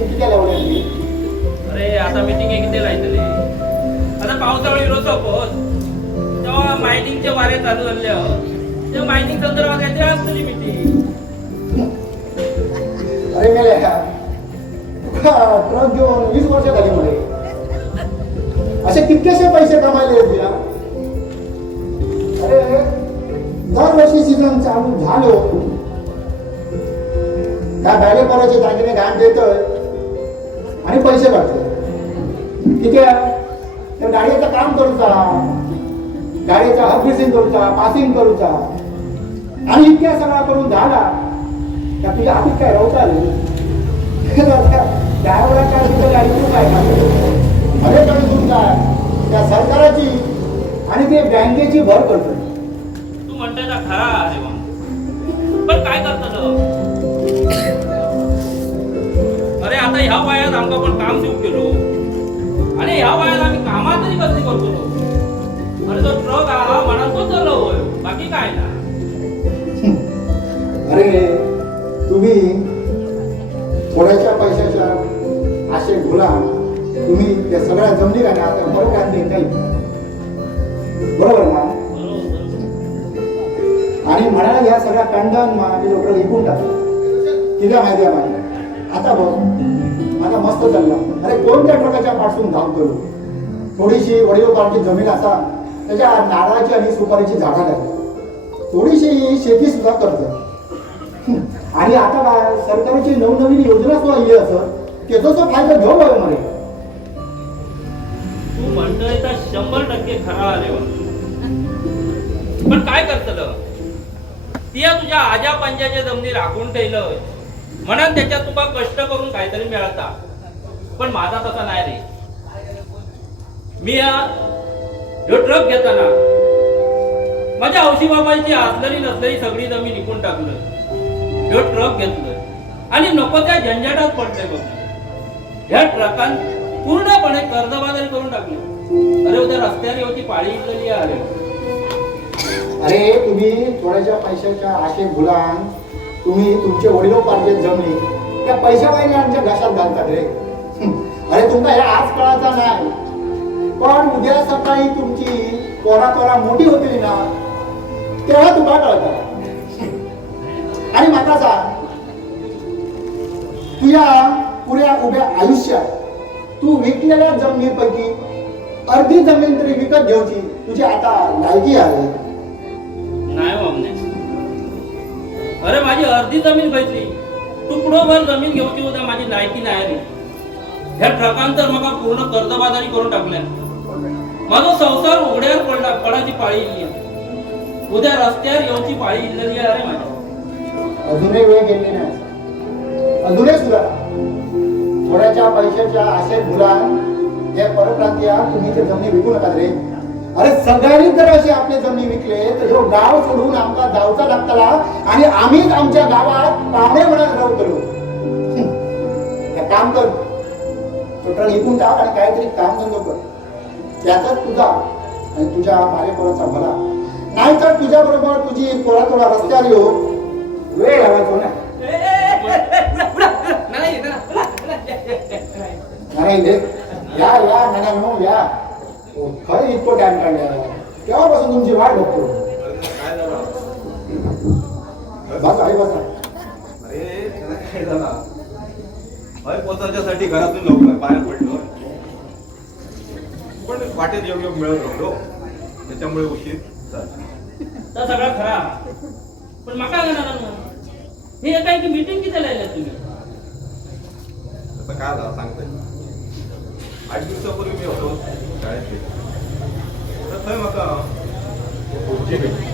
Meeting किती लावली? अरे आता मीटिंग किती लायतली? आता पावसाळी रोज सोपत तेव्हा मायनिंगचे वारे चालू झाले तेव्हा मायनिंग संदर्भात काहीतरी असतली मीटिंग. अरे मेले ट्रक घेऊन 20 वर्ष झाली म्हणे. असे कितकेसे पैसे कमायले तुला? अरे दरवर्षी सीझन चालू झालो त्या बॅगे पोराच्या जागेने घाण देतोय आणि पैसे भरतोय. ठीक आहे, तर गाडीचं काम करूचा, गाडीचा हबरिसिंग करूचा, पासिंग करूचा आणि इतक्या सगळा करून झाला त्या तुझ्या हातीत काय राहता ड्रायव्हराच्या गाडी तू काय अरे पण तुमचा त्या सरकाराची आणि ते बँकेची भर करतो. तू म्हणतोय ना खरा अरे वा, पण काय करतात? अरे आता ह्या वयात आमका पण काम सुरू केलो आणि ह्या वयात आम्ही कामात तरी कसली करतो. अरे तो ट्रक हा म्हणा तो चाललो होय, बाकी काय ना. अरे तुम्ही थोड्याशा पैशाच्या आशे गुलाम तुम्ही त्या सगळ्या जमली का ना आता बरोबर आणले काही बरोबर ना. आणि म्हणाला या सगळ्या पॅन्डन माझे लोक विकून टाकले. तिला माहिती आहे माझी आता बघ माझा मस्त चालला. अरे कोणत्या ट्रकाच्या पासून धाव करू? थोडीशी वडिलोपार्जित जमीन असा त्याच्या नारळाची आणि सुपारीची झाडा लागली. थोडीशी शेती सुद्धा करतो. आणि आता काय सरकारची नवनवीन योजना सुद्धा येईल असं त्याचा फायदा घेऊ बघ मला. तू म्हणतोय तर 100% खरा आले. पण काय करतलं? तिया तुझ्या आजा पंजाच्या जमिनी राखून ठेवलं म्हणून त्याच्यात तुका कष्ट करून काहीतरी मिळता. पण माझा तसा नाही रे. मी ह्यो ट्रक घेताना माझ्या हौशी बाबांची असलेली नसलेली सगळी जमीन विकून टाकलं. ह्यो ट्रक घेतलं आणि नको त्या झंझाटात पडले बघ. ह्या ट्रकान पूर्णपणे कर्जबाजारी करून टाकलं. अरे उद्या रस्त्याने होती पाळी इकली अरे. अरे तुम्ही थोड्याशा पैशाच्या आशे गुलाम तुम्ही तुमचे वडिलोपार्जित जमली त्या पैशा वाईने आमच्या घशात घालतात रे. अरे तुमचा हे आज कळायचा नाही पण उद्या सकाळी तुमची पोरा मोठी होती ना तेव्हा तुला कळतात. आणि माता सांग तुझ्या पुऱ्या उभ्या आयुष्यात तू विकलेल्या जमिनीपैकी अर्धी जमीन तरी विकत घ्यायची तुझी आता लायकी आहे. नाही बाबने. अरे माझी अर्धी जमीन भेटली तुकडोभर जमीन घेऊची उद्या माझी लायकी नाही रे. ह्या ट्रकांतर मग पूर्ण कर्जबाजारी करून टाकल्या. माझा संसार उघड्यावर पडला पडाची पाळी इली. उद्या रस्त्यावर येऊची पाळी इल्लेली अरे माझी. अजूनही वेळ गेली नाही. अजूनही सुद्धा थोड्याच्या पैशाच्या आशेत मुलां हे परप्रांतीय तुम्ही ते जमिनी विकू नका रे. अरे सगळ्यांनी जर असे आपले जमिनी विकले तर ह्यो गाव सोडून आमका जावचा लागतला आणि आम्हीच आमच्या गावात पाहुणे म्हणून राहू करू. हे काम कर टोटल विकून टाक आणि काहीतरी काम धंदो कर. त्याचाच तुझा आणि तुझ्या बालेपोराचा भला. नाहीतर तुझ्या बरोबर तुझी थोडा रस्त्यावर येऊ वेळ घालायचो ना. नाही रे या नाना या खरं इतकं टाइम काढला तेव्हापासून तुमची वाट बघतो. बसा बसा. अरे पोचायच्यासाठी घरातून लवकर बाहेर पडलो पण वाटेत योग्य मिळत नव्हतो त्याच्यामुळे उशीर तर सगळा खरा. पण माका हे एका मीटिंग किती लायला तुम्ही? तसं काय झालं सांगतोय. 8 दिवसापूर्वी मी होतो शाळेत तर थंय म्हाका गुरुजी भेटली.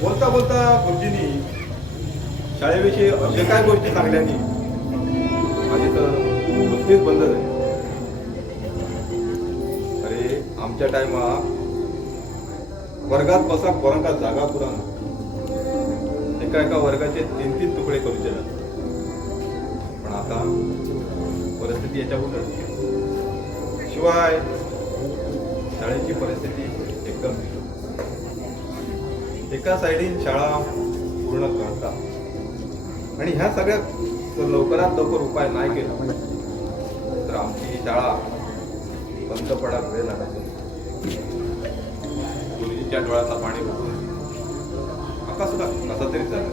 बोलता बोलता गुरुजींनी शाळेविषयी अशा काय गोष्टी सांगल्यानी माझी तर नुसतीच बंद झाली. अरे आमच्या टायमात वर्गात बसा पोरांका जागा पुराना. एका वर्गाचे 3-3 तुकडे करूचे जातात. पण आता परिस्थिती याच्या उलट. शिवाय शाळेची परिस्थिती एकदम एका साईडीन शाळा पूर्ण करता आणि ह्या सगळ्या जर लवकरात लवकर उपाय नाही केला तर आमची ही शाळा बंद पडा घडे लागत गुरुजींच्या डोळ्यातला पाणी बघून आका सुद्धा कसा तरी झाला.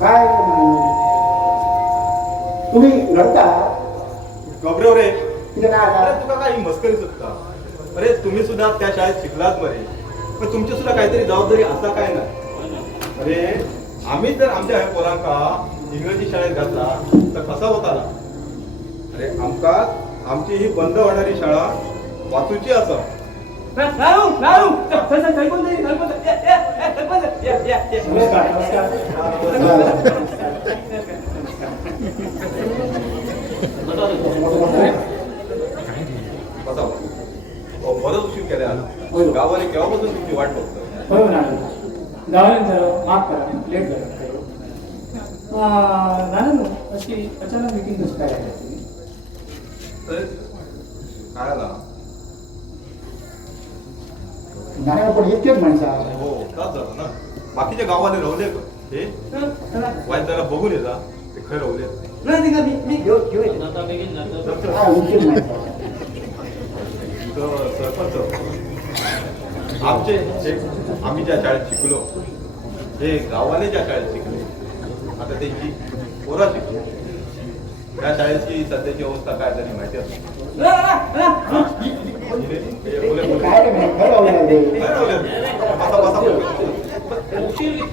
काय तुम्ही रडता गबरेव रे, तिथे काय अरे आला तुका काही मस्करी सुद्धा. अरे तुम्ही सुद्धा त्या शाळेत शिकलात बरे, पण तुमची सुद्धा काहीतरी जबाबदारी असा काय नाही. अरे आम्ही जर आमच्या ह्या पोरांका इंग्रजी शाळेत घातला तर कसा होता ना. अरे आमका आमची ही बंद होणारी शाळा वाचूची असा. नमस्कार कसा बरंच उशीर केले आला. गावाने केव्हापासून तुमची वाट बघतो. हो ना गावाने झालं माफ करा लेट झालं नाना अशी अचानक मीटिंग कशी काय आहे तर काय आला नाही पण इतकेच माणसा हो तास झाला ना. बाकीच्या गावाने रवले का हे वाईट जरा बघून ये जा ते खरं रवले. मी घेऊ आता बेगीन जातो. हा इतकेच माणसा तर सरपंच आमचे जे आम्ही ज्या शाळेत शिकलो हे गावाने ज्या शाळेत शिकले आता त्यांची पोरा शिकली त्या शाळेची सध्याची अवस्था काय तरी माहिती असते. काय रे म्हणे, खरं लावलं रे. उशीर किती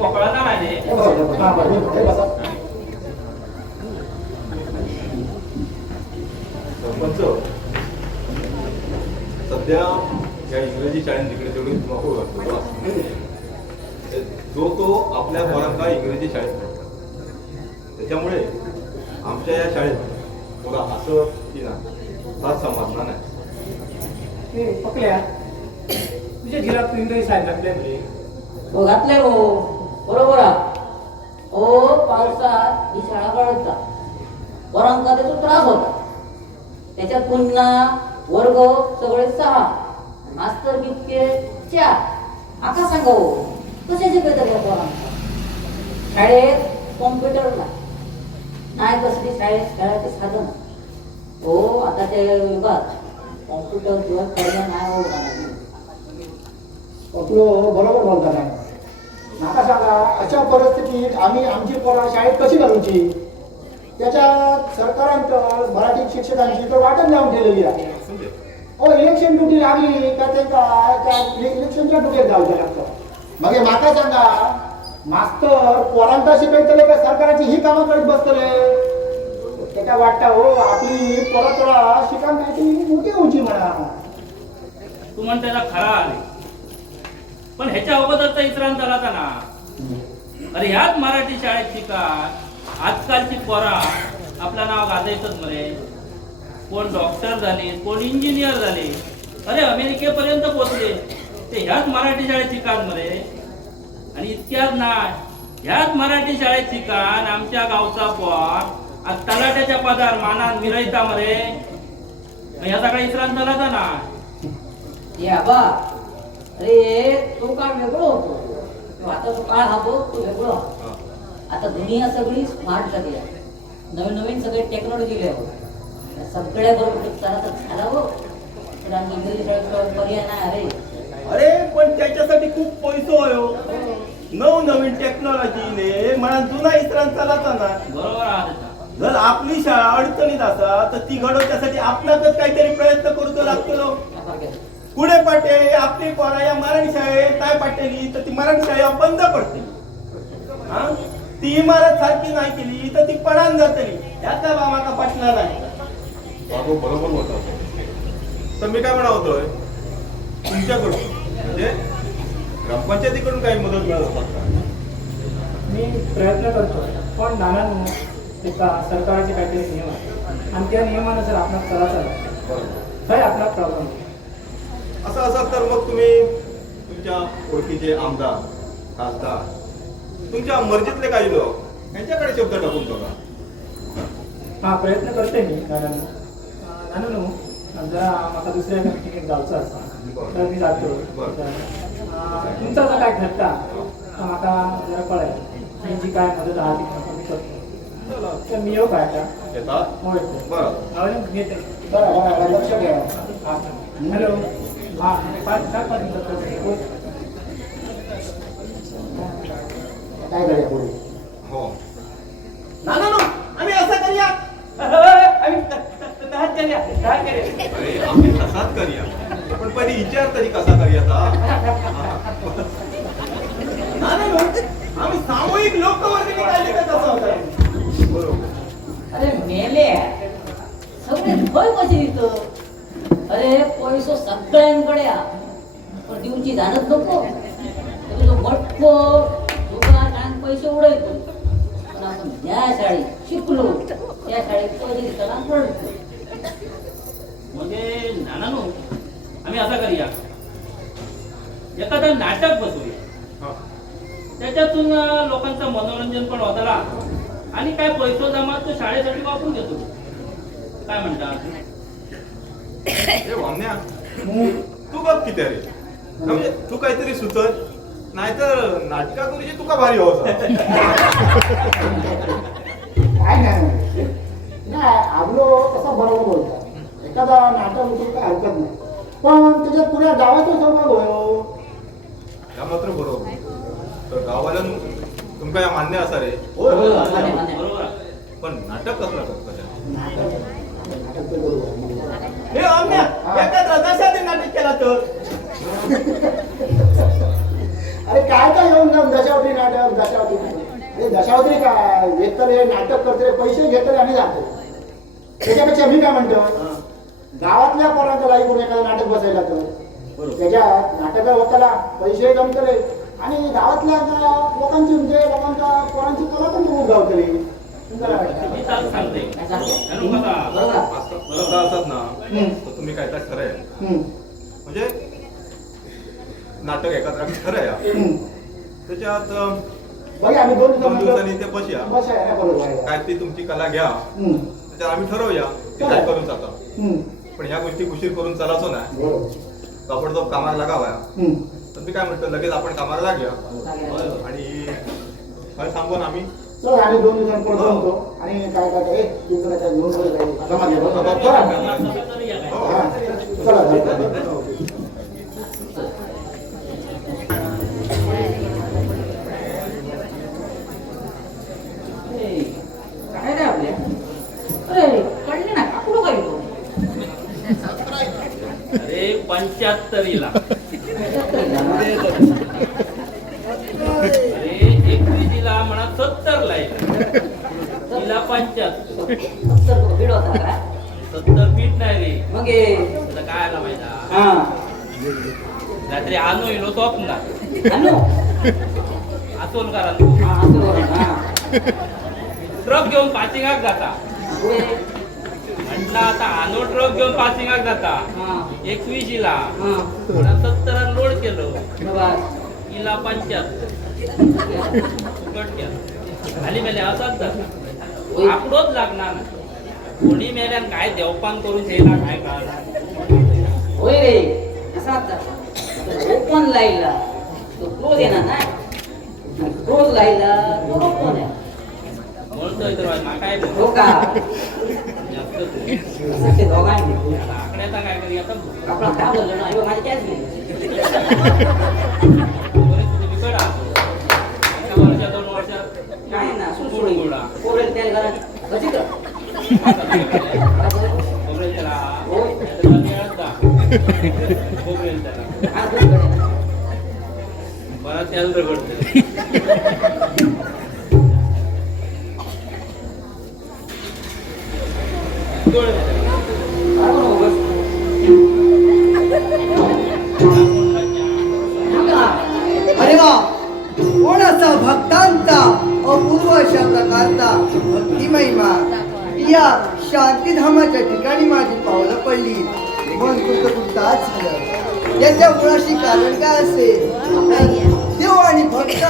कळणार नाही हे बसा, हा, बरं, हे बसा. सरपंच सध्या या इंग्रजी शाळेत जिकडे तेवढी नको करतो जो तो आपल्या पोरांका इंग्रजी शाळेत घालतो. त्याच्यामुळे आमच्या या शाळेत पोरा असं की ना फार समाधान आहे. पकल्या तुझ्या जिल्हा इंग्रजी शाळेत घातल्या मुले हो घातले हो बरोबर हो पावसात ही शाळा पडता पोरांका त्याचा त्रास होता. त्याच्यात पुन्हा वर्ग सगळे 6 मास्तर कितके 4 आका सांगा हो कसे शिकवतात या पोरांका. शाळेत कॉम्प्युटर नाही कसली शाळेत खेळाचे साधन हो आताच्या युगात कॉम्प्युटर किंवा खेळणं नाही हो आपलं बरोबर बोलता नाही. नाका सांगा अशा परिस्थितीत आम्ही आमची पोरा शाळेत कशी घालूची. त्याच्यात सरकारांतर मराठी शिक्षकांची तर वाटच लावून ठेवलेली आहे. हो इलेक्शन ड्युटी लागली का त्या इलेक्शनच्या ड्युटीत जाऊचं लागतं. मग हे माका सांगा मास्तर पोरांका शिकवतले का सरकाराची ही कामं करत बसतले. त्याच्या वाटतं हो आपली पोरा थोडा शिकान काहीतरी मोठी होऊची म्हणा. तू म्हण त्याला खरा आले पण ह्याच्या अगोदरचा इस्रान झाला का ना. अरे ह्याच मराठी शाळेत शिका आजकालची पोरा आपलं नाव गाजायचंच मरे. कोण डॉक्टर झाले कोण इंजिनियर झाले अरे अमेरिकेपर्यंत पोहोचले ते ह्याच मराठी शाळेत शिकान मरे. आणि इतक्याच नाही ह्याच मराठी शाळेत शिकान आमच्या गावचा पोर आज तलाट्याच्या पदार मानान मिरयता मरे. ह्या सगळा इस्रान झाला का ना. या बा अरे तो काळ वेगळं होतो तो आता तो काळ हा बघ तो वेगळं. आता दुनिया सगळी स्मार्ट झाली आहे. नवीन नवीन सगळे टेक्नॉलॉजी आहे सगळ्या बरोबर तर झाला हो तर आम्ही इंग्रजी शाळेत पर्याय नाही अरे. अरे पण त्याच्यासाठी खूप पैसो आहे हो. नवनवीन टेक्नॉलॉजीने मला जुना इस्रान चालता ना. बरोबर आहे. जर आपली शाळा अडचणीत असा तर ती घडवण्यासाठी आपणातच काहीतरी प्रयत्न करूचो लागतो. पुढे पाटे आपली पोरा या मराठी शाळेत काय पाठवली तर ती मराठी शाळा बंद पडते. हा ती इमारत सारखी नाही केली तर ती पडान जातली. याचा बाबा पटणार नाही. बाबू बरोबर होता. तर मी काय म्हणा होतोय तुमच्याकडून म्हणजे ग्रामपंचायतीकडून काही मदत मिळत असतात का. मी प्रयत्न करतो पण नानांनो एका सरकारचे काहीतरी नियम आहे आणि त्या नियमानुसार आपला करायचा काय आपला प्रॉब्लेम. असं असं तर मग तुम्ही तुमच्या ओळखीचे आमदार खासदार तुमच्या मर्जीतले काही लोक यांच्याकडे शब्द टाकून बघा. हा प्रयत्न करते मी नानांनो जरा म्हाका दुसऱ्या मिटिंगेक जावचो आसा तर मी जातो बरं. तुमचा जर काय ठरता तर म्हाका जरा कळय मी जी काय मदत आहा ती म्हाका मी करतो तर मी येऊ काय आता येतात होय बरं येते बरं बरं लक्ष ठेवा हॅलो हां काय पर्यंत काय करूया पुढे हो नाना आम्ही असं करूया अरे आम्ही तसाच करूया पण पहिले विचार तरी कसा करूया नाना आम्ही सामूहिक लोकवर्गणी काढली का कसं होतं बरोबर अरे मेले सगळे खंय कशें दितो अरे पयसो सगळ्यांकडे हा पण दिवची जाणत नको तुझो मोठो तुका शाळेत पैसे उडयतो पण आपण ज्या शाळेत शिकलो त्या शाळेत पयशे दिसताना पडतो म्हणजे नानानो आम्ही असा करूया एखादं नाटक बसवूया हा. त्याच्यातून लोकांचं मनोरंजन पण होताला आणि काय पैसो जमा तो शाळेसाठी वापरून घेतो काय म्हणतात ए वामन्या तू गप किती रे म्हणजे तू काहीतरी सुचत नाहीतर नाटका करूची तुका भारी हो काय नाही नाही आपलो तसा बरोबर बोलता एखादा नाटक होतो काय हरकत नाही पण त्याच्यात पुऱ्या गावाचा सहभाग होयो या मात्र बरोबर तर गावाला तुमका या मान्य असा रे मान्य, मान्य. बरोबर आहे. पण नाटक कसलं करता नाटक तर बरोबर हे आम्ही एखादा दशातील नाटक केला तर अरे काय काय येऊन जाऊन दशावती नाटक दशावती नाटक अरे दशावती काय एक तर हे नाटक करते पैसे घेतले आणि जाते त्याच्यापेक्षा मी काय म्हणतो गावातल्या पोरांचा लाई करून एखादं नाटक बसायला तर त्याच्या नाटका होताला पैसे जमतले आणि गावातल्या लोकांची म्हणजे लोकांच्या पोरांची कला पण खूप गावतली तुमचं काय वाटतं? मी चाल सांगते काय सांगते? हॅलो कसा बरोबर असं असत ना तर तुम्ही काय तर ठरय हम्म, म्हणजे नाटक एखादा ठरय हम्म. त्याच्यात बघा आम्ही 2 2 दिवसांनी ते बसूया बस आहे ना बरोबर आहे. काय ती तुमची कला घ्या हम्म, त्याच्यात आम्ही ठरवूया ते काय करून जातं हम्म. पण ह्या गोष्टी उशीर करून चालायचो ना बरोबर. ताबडतोब कामाला लागावा हम्म. तर मी काय म्हणतो लगेच आपण कामाला लागूया सांगते. आणि काय सांगून आम्ही चल आणि 2 दिवसांनी परत होतो आणि काय काय काय तुमचं काय काय घेऊन वगैरे काही जमा केलं. बरं? असं करूया काय? हा. चला चला. काय रे आपल्या अरे कळले ना काकडो काय तो अरे 75 ला अरे 21 ला म्हणा 70 ला तिला 75 बीड होता का 70 फीट नाही रे मग हे आता काय आला माहिती हा रात्री आणू येलो स्वप्न अनु आसोल करा हा असं बरोबर हा ट्रक घेऊन पासिंगाक जाता पुढे म्हटलं आता आणू ट्रक घेऊन पासिंगाक जाता हा 21 ला हा 70 लोड केलं बरोबर तिला 75 फुकट केलं खाली मेले असाच जाता आकडोच लागणार ना कोणी मेल्यान काय देवपान करून ठेवला काय कळणार होय रे असाच ओपन लाईला तो क्लोज येणार ना क्लोज लाईला तो ओपन आहे बोलतोय तर काय हो का जास्त असं ते दोघांनी आकड्याचा काय करूया आता आपला काय बोललो ना अयो माझी कॅच गेली परिस्थिती बिकट आहे. एका वर्षात 2 वर्षात काय ना गोड सुसुडी गोडा. पोरेल तेल घालून बसित खोबरेल त्याला होय. त्याला मिळत जा. खोबरेल त्याला बरा तेल रगडते डोळे अरे वा कोणाचा भक्तांचा अपूर्व अशा प्रकारचा भक्ती महिमा या शांतीधामाच्या ठिकाणी माझी पावलं पडली मन कुठताच झालं याच्या मुळाशी कारण काय असेल तर देव आणि भक्त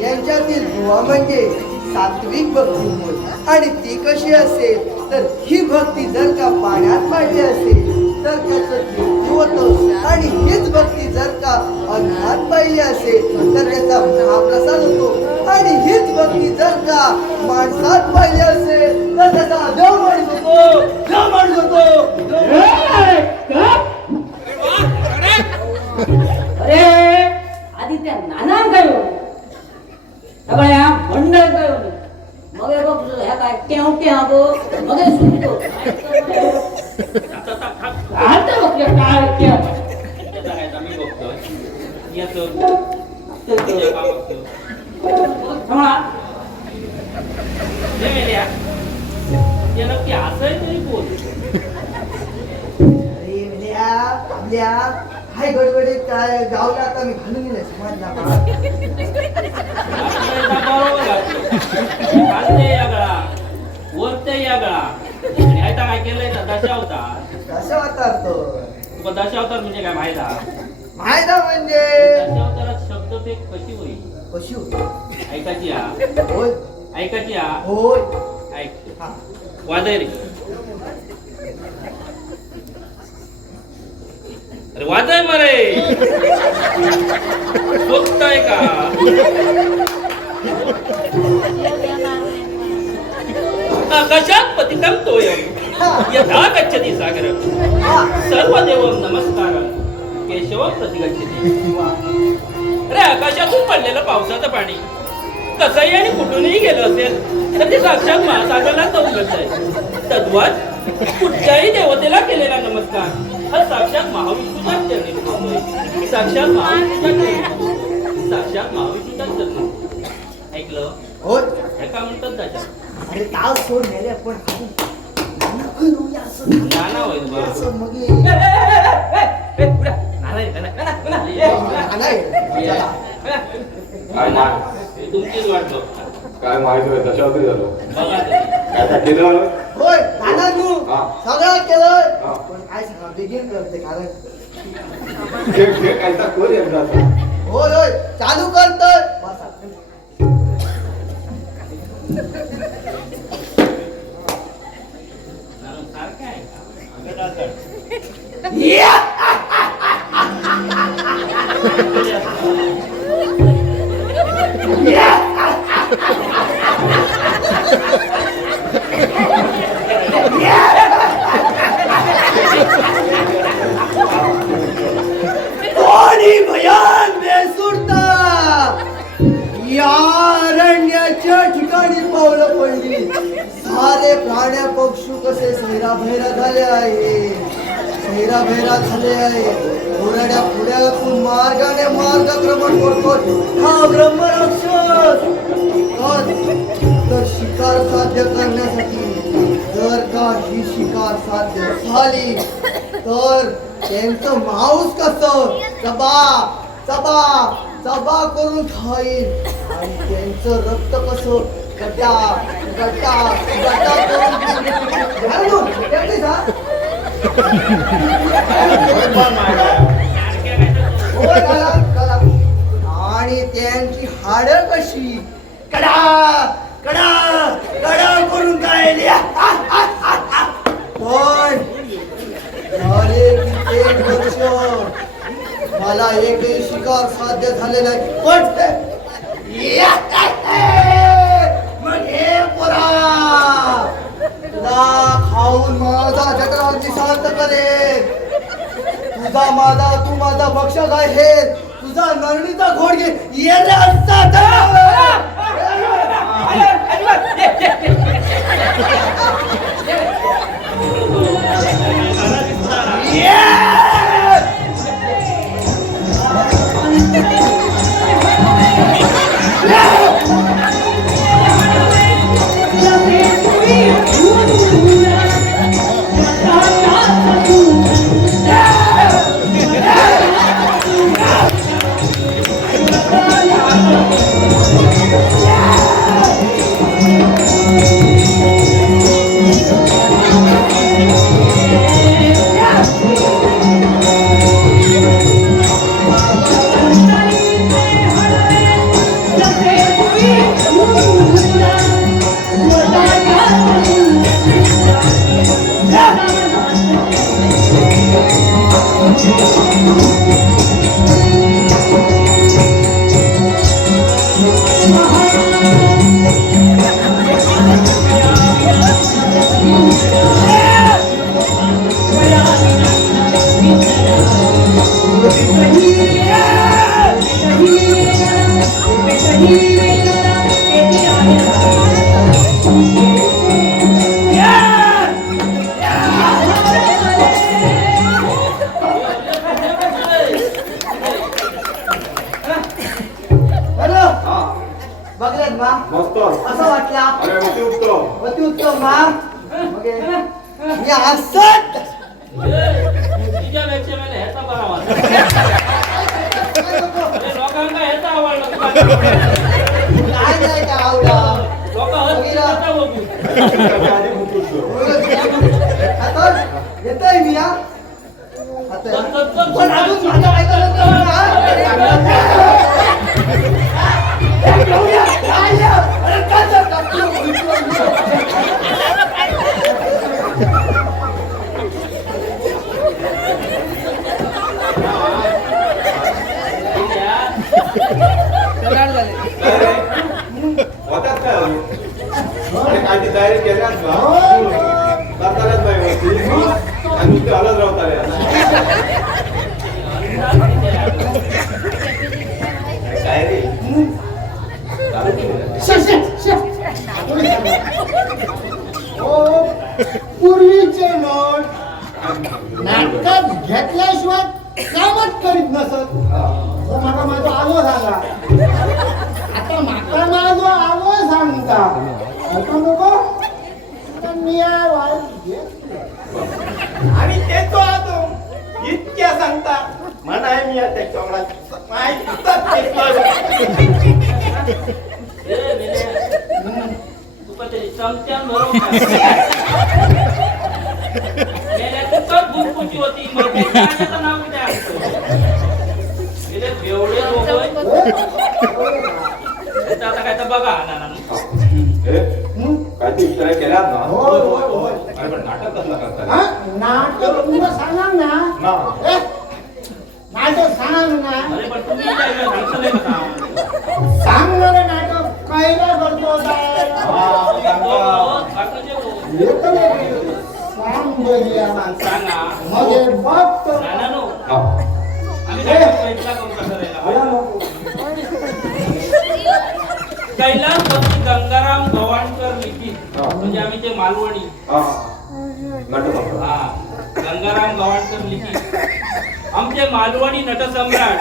यांच्यातील दुवा म्हणजे सात्विक भक्ती होय आणि ती कशी असेल तर ही भक्ती जर का पाण्यात पाडली असेल तर त्याचं कीर्ती होतं. आणि हीच भक्ती जर का अज्ञात पाहिली असेल तर त्याचा महाप्रसाद होतो. आणि हीच भक्ती जर का माणसात पाहिली असेल तर त्याचा देव माणूस होतो, देव माणूस होतो. अरे आधी त्या नाना काय हो सगळ्या मंडळ काय हो मग हे बघ तुझं ह्या काय टेवटे हा बघ मग हे सुटतो आता बघ हे काय केव त्याचा काय तर मी बघतोय येतो तुझ्या कामात ठेव. थांबा हे मेल्या हे नक्की असं आहे तरी बोल. अरे मेल्या, आपल्या हाय गडबडीत काय गावला आता मी घालून दिलं समाजला. बरोबर खालते या गळा वरते या गळा आणि आता काय केलंय ना दशावतार. कसं वाटतं तो तुला दशावतार म्हणजे काय माहिती मायदा म्हणजे दशावतारात शब्दपेक कशी होईल पशु ऐकायची हा होय ऐकायची हा होय. ऐक हा. वादय रे अरे वादय मरे बघताय का आकाशात पतितं तोयं यथा गच्छति सागरं सर्वदेवं नमस्कारं केशवं प्रतिगच्छति. अरे आकाशातून पडलेलं पावसाचं पाणी कसंही आणि कुठूनही गेलं असेल तर ते साक्षात महासागराला उगत आहे. तद्वत कुठच्याही देवतेला केलेला नमस्कार हा साक्षात महाविष्णूचाच चरणी होतोय. साक्षात महाविष्णूचाच चरणी. ऐकलं होय. हे काय म्हणतात त्याच्या अरे ताव सोड मेले पण नको येऊया असं झालं. नाना होय बा. असं मग ये. नाराय, नाराय, नाराय. आलाय. चला. काय माहिती तुमचीच वाट बघ. काय माहिती होय दशावतारी झालो बघा तरी. काय काय केलं मला? होय नाना तू हा. सगळं केलं हा. पण काय सांगा बिगिन करते कारण हे कायचा कोण एकदा आता? होय होय चालू करतोय बसा. नाना सारखं आहे का? अंगात आलतं. कोणी भयान बेसुरता या अरण्याच्या ठिकाणी पावलं पडली. सारे प्राण्या पक्षू कसे सैराभैरा झाले आहे, सैराभैरा झाले आहे. घोरड्या पुढ्यातून मार्गाने मार्गक्रमण करतो हा ब्रह्मराक्षस. तर शिकार साध्य करण्यासाठी जर का ही शिकार साध्य झाली तर त्यांचं मांस कसं चबा चबा चबा करून खाईल आणि त्यांचं रक्त कसं गड्डा गड्डा गड्डा करून घेतली का? होय कला कला. आणि त्यांची हाडं कशी कडा कडा कडा करून खायली. पण झाले कित्येक वर्ष मला एकही शिकार साध्य झाले नाही. पण मग हे पोरा तुला खाऊन माझा चक्रावधी शांत करेल. तुझा माझा तू माझा भक्षक आहे. तुझा नरडीचा घोड घे ये रे Yeah. हॅलो हा बघल्यात मा मस्त असं वाटला अरे अति उत्तम अति उत्तम मा मग मी असत तुझ्यापेक्षा मला ह्याचा बरा वाटला लोकांना ह्याचा आवडला काय नाही का आवडा लोक हसता बघू आधी खूप उत्तम आता येतोय मी हा आता पण अजून माझ्या होत्यात काय अजून? अरे काय ती तयारी केल्यास का करतानाच नाही होती आणि नुसते हलत राहता रे काय रे चालू केलं. हो, पूर्वीचे नोट नाटकात घेतल्याशिवाय कामच करीत नसत. तर माका माझं आलो सांगा. आता माका माझं आलो सांगता. आता नको आता मी आणि ते तो आतो इतक्या सांगता म्हणाय मी आता चोंगडा तुका तरी चमच्यान बरोबर तुकाच भूतपूची होती मग ते गाण्याचं नाव काय असतं गेले एवढे लोक आता काय तर बघा ना ए, काय ती विचार केल्यात ना होय, होय, होय. अरे पण नाटक कसलं करता हा? नाटक तुला सांगा ना. ना ए, नाटक सांग ना. अरे पण तुम्ही काय सांगतो नाही का सांगणारे नाटक कायला करतो काय? येतं ना रे. सांग बघी आम्हाला. सांगा मग हे बघतो. नानानो हा. आम्ही काय पैसा करून कसं आला राहिला नको. कैलासपती गंगाराम गवाणकर लिखित हा. म्हणजे आम्ही ते मालवणी हा. नाटक करता. हा गंगाराम गवाणकर लिखित आमचे मालवणी नटसम्राट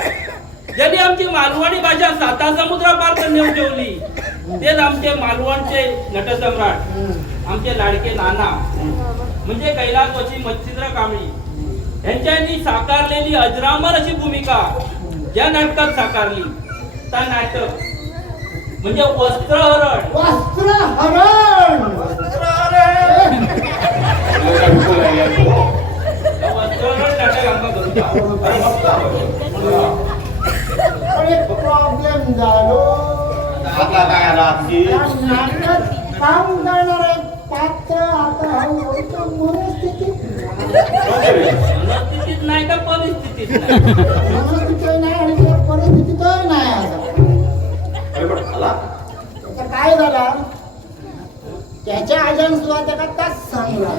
ज्यांनी आमची मालवणी भाषा साता समुद्रापार नेऊन ठेवली तेच आमचे मालवणचे नटसम्राट आमचे लाडके नाना म्हणजे कैलासवासी मच्छिंद्र कांबळी यांच्यानी साकारलेली अजरामर अशी भूमिका ज्या नाटकात साकारली त्या नाटक म्हणजे वस्त्रहरण वस्त्रहरण. वस्त्रहरण नाटक आमका करूचा अरे मस्त आहे. पण एक प्रॉब्लेम झालो. आता काय आला आजची? या नाटकात काम करणारे पात्र आता हळूहळू मनस्थितीत मनस्थितीत नाही का परिस्थितीत नाही मनस्थितीत नाही आणि त्या परिस्थितीतही नाही आता. अरे पण आला आता काय झाला त्याच्या आजान सुद्धा त्याला तास सांगला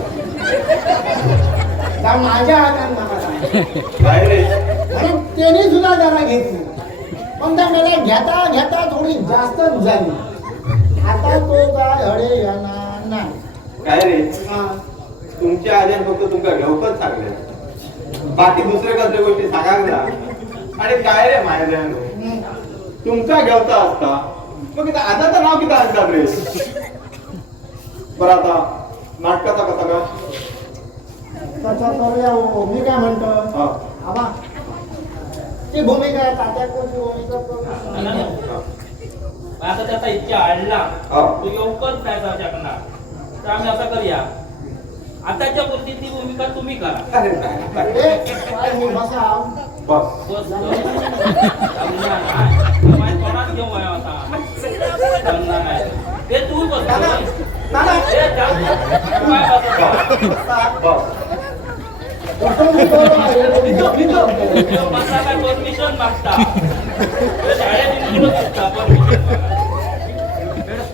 त्या माझ्या आजान मला सांगितलं. काय रे आणि त्याने सुद्धा जरा घेतली पण त्या मला घेता घेता थोडी जास्तच झाली. आता तो काय हडे येणार नाही. काय रे हा. तुमच्या आज्यान फक्त तुमका घेऊकच सांगले बाकी दुसरे कसले गोष्टी सांगाक ना आणि काय रे मायऱ्यानो हम्म. तुमचा घेवता असता मग इथं आजाचं नाव किती असतात रे बरं आता नाटकाचा कसा का तसा करूया हो. मी काय म्हणतो हा. आबा ती भूमिका तात्या कोणती भूमिका करू? पण आता त्याचा इच्छा आडला हा. तो येऊकच नाही जाऊ शकणार तर आम्ही असं करूया आताच्या पुरती ती भूमिका तुम्ही करा अरे नाही, नाही. ए, काय मी बसाव? बस बस जमणार नाही. माझ्या तोंडात घेऊ आहे आता जमणार नाही. ते तू बस ए, जा. तू काय बसत? बस तो बसला काय परमिशन मागता तो शाळेत येऊन बसता परमिशन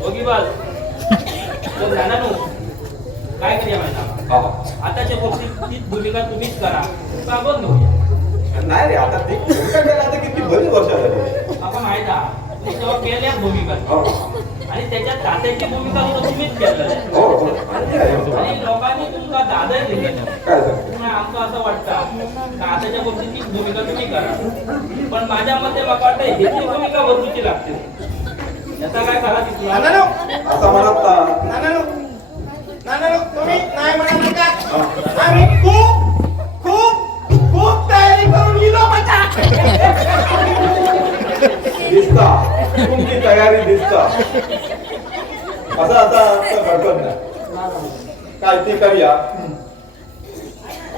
होगी बस तर नानानू काय करूया माहिती हा. आताच्या गोष्टी तीच भूमिका तुम्हीच करा सांगून घेऊया नाही रे आता भूमिका केला आता किती बरीच वर्ष झाली. आपण माहित आहे तुम्ही तेव्हा केल्या भूमिका हो. आणि त्याच्यात तात्याची भूमिका सुद्धा तुम्हीच केलं हो, हो. आणि आहे. आणि लोकांनी तुमका दादा दिले काय सांगते? त्यामुळे आमचं असं वाटतं तात्याच्या बाबतीत भूमिका तुम्ही करा पण माझ्या मते मला वाटतं ह्याची भूमिका बदलूची लागते याचा काय खरा दिसला नानानो असं म्हणत ना. नानानो नानानो तुम्ही नाही म्हणा नका आम्ही खूप खूप खूप तयारी करून गेलो बचा दिसता तुमची तयारी दिसता असं आता घडत नाही काय ते करूया.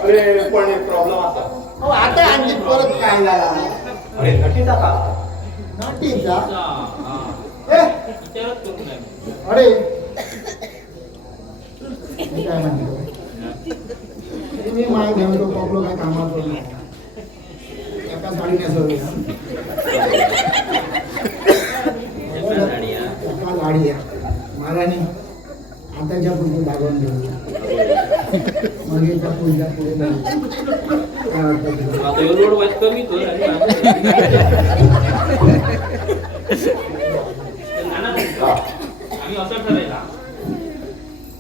अरे पण एक प्रॉब्लेम असा. अहो, आता आणखी परत काय झाला अरे नटीचा का नाटीचा हा. ए, विचारच करू नये अरे मी काय म्हणतो तुम्ही माय घेऊन तो आपलं काय कामात नाही. एका साडीने सवय जगला झाडी हा. एका गाडी आहे महाराणी आताच्या पुढे भागवून घेऊ मग एका पुढच्या पुढे नाही. काय वाटतं तुला? आता ह्यो लोड वाईट कमी कर आणि नाना, आम्ही असं ठरवलं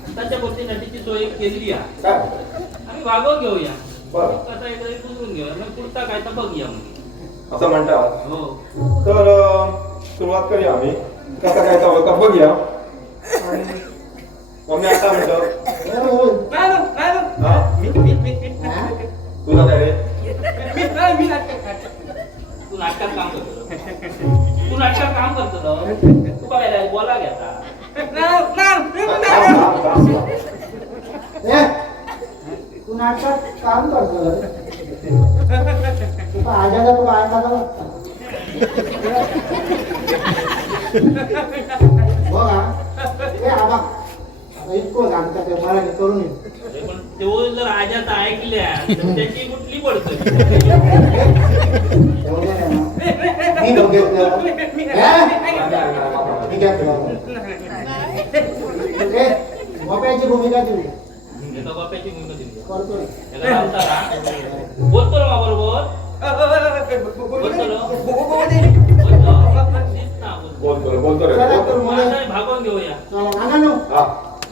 आताच्या गोष्टी नटीची सोय केली आहे काय आम्ही वागवून घेऊया बरं. कसा एकदा गुंतवून घेऊया मग पुढचा काय तर बघूया मग असं म्हणतात. हो तर सुरुवात करूया आम्ही कसं काय तर बघूया. आणि मग मी आता म्हणतो बरं, होय. नानो नानो हा? हा? तुला काय रे मी तू नाटकात काम करतो तू नाटकात काम करतो तू काय बोला घेता ए, तू नाटकात काम करतो तू आजाला तू काय बघा ए आबा आता इतकं सांगता ते मला करून ये. अरे पण तो जर आजाचा ऐकल्या तर त्याची कुठली पडतो एवढं नाही ना. मी बघितलं मी घेतलं ए मोबाईलची भूमिका दिली एका बाप्याची भूमिका दिली करतोय त्याला लावता का? बोलतो ना बरोबर बोलतो ना? बोलतो. दिस ना, बोलतो. बोलतो रे चला तर मग मला आता भागवून घेऊया चला नाना हा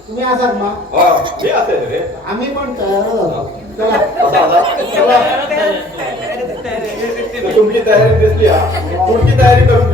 तुम्ही असाल मग हा मी असेल रे आम्ही पण तयारच आहोत चला असा आता. तयारच झाले. तर तुमची तयारी दिसली हा. पुढची तयारी करून